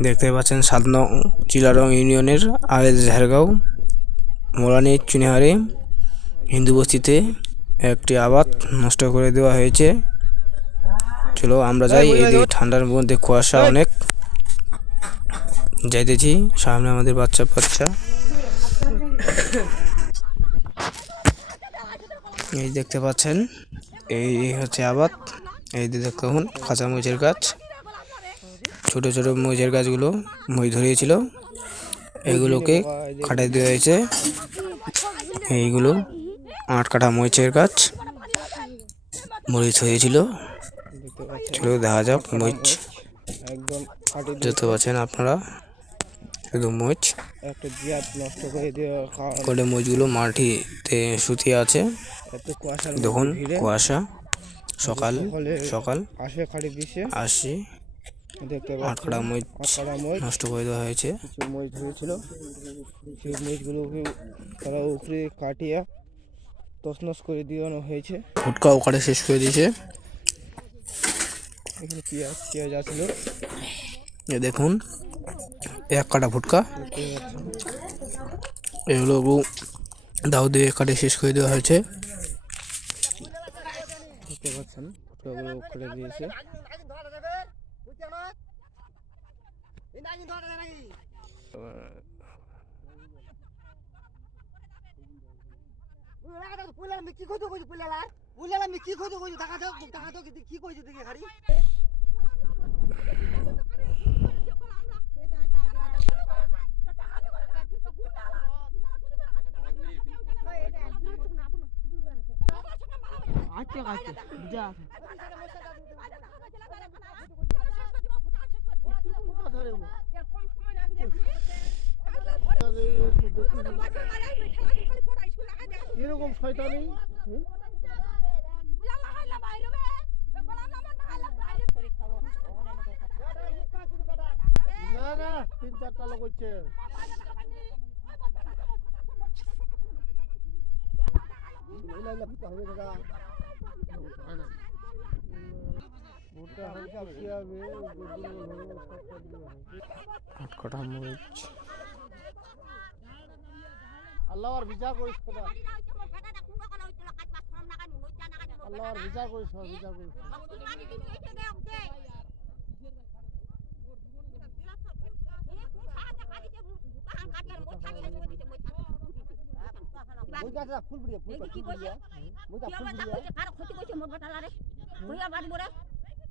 দেখতে পাচ্ছেন সাত নং চিলারং ইউনিয়নের আরেজ ঝাড়গাঁও মোরানি চুনিহারি হিন্দু বস্তিতে একটি আবাদ নষ্ট করে দেওয়া হয়েছে। চলো আমরা যাই এই ঠান্ডার মধ্যে কুয়াশা অনেক। যাইতেছি সামনে আমাদের বাচ্চা বাচ্চা। এই দেখতে পাচ্ছেন এই হচ্ছে আবাদ। এই দেখুন কাঁচা মরিচের গাছ। ছোট ছোট মরিচের গাছগুলো মই ধরিয়েছিল। এগুলোকে কাটাই দেওয়া হয়েছে। এইগুলো আট কাঠা মরিচের গাছ। মরিচ হয়েছিল। চলো দেখা যাক মরিচ। যত পাচ্ছেন আপনারা শুধু মরিচ। একটা জিয়াত নষ্ট করে মরিচগুলো মাটিতে শুতিয়ে আছে। দেখুন কুয়াশা। সকাল সকাল। আসি দেখতে আট পাচ্ছি কাঠা মরিচ আটকাড়া মরিচ নষ্ট করে দেওয়া হয়েছে। কিছু মরিচ ধরেছিল সেই মরিচগুলোকে তারা উপরে কাটিয়া তছনছ করে দেওয়ানো হয়েছে। ফুটকা ওখানে শেষ করে দিয়েছে। এখানে পেঁয়াজ পেঁয়াজ আসলো এ দেখুন এক কাটা ফুটকা। এগুলো দাও দিয়ে কাটে শেষ করে দেওয়া হয়েছে। দেখতে পাচ্ছেন ফুটকাগুলো করে দিয়েছে। কি কইছো কইছো পুলালা পুলালা আমি কি কইছো কইছো টাকা দাও টাকা দাও কি কইছো দেখি খালি আচ্ছা আচ্ছা যা। এরকম শয়তানি না না তিন চারটা লোক হচ্ছে ভুট্টা হালকা শিয়াবে আট কাটা মরিচ? আল্লাহ আর বিচার করিস খোদা আল্লাহ আর বিচার করিস না, বিচার করিস না। মুইটা ফুল বিড়িয়া ফুল কি কইছে মুইটা কি ফুল আবার বিড়িয়া কইছে কার ক্ষতি কইছে মোর বাটালারে কইয়া বাড়ি মোরে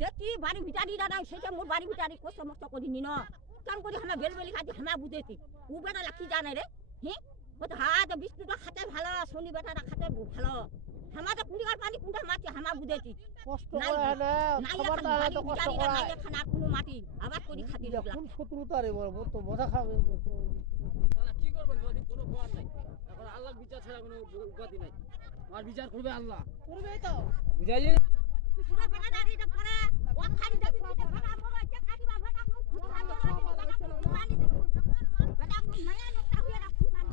দেখি বাড়ি ভিটারি দাদা সেটা মোর বাড়ি ভিটারি কই সমস্ত করি নি? ন কেন করি হামা বেল বেলি কাজে হামা বুঝেছি। ও বেটা লাখি জানে রে হি? কত হাত বিষ্ণুটা খাতে ভালো শনি বেটাটা খাতে ভালো। হামাটা কুড়িবার পানি কুন্ডা মাটি হামা বুঝেছি। কষ্ট নাই, করে না নাই খাবার এখন না বাড়ি তো কষ্ট ভিটারি করা নাই এখন আর কোনো মাটি আবার করি খাতি কোন শত্রুতা রে বড় তো মজা খাবে। কি করবেন যদি কোনো খবর নাই। এখন আল্লাহ বিচার ছাড়া কোনো উপাধি নাই। আর বিচার করবে আল্লাহ। করবে তো। বুঝাইলি? সুরা বেটা দাঁড়িয়ে পড়ে ও খালি দেখি দিতে ভাড়া বড় আছে কাটিবা ভাড়া কোনো মানি দেখুন বেটা মায়া নটা হয়ে রাখু মানি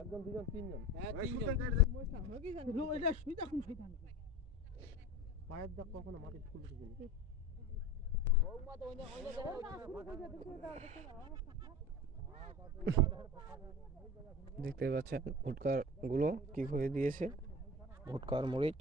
একজন দুজন তিনজন পায়ের দাগ কখনো মাটির ফুল দেখতে পাচ্ছেন, ভুটকারগুলো কি করে দিয়েছে? ভুটকার মরিচ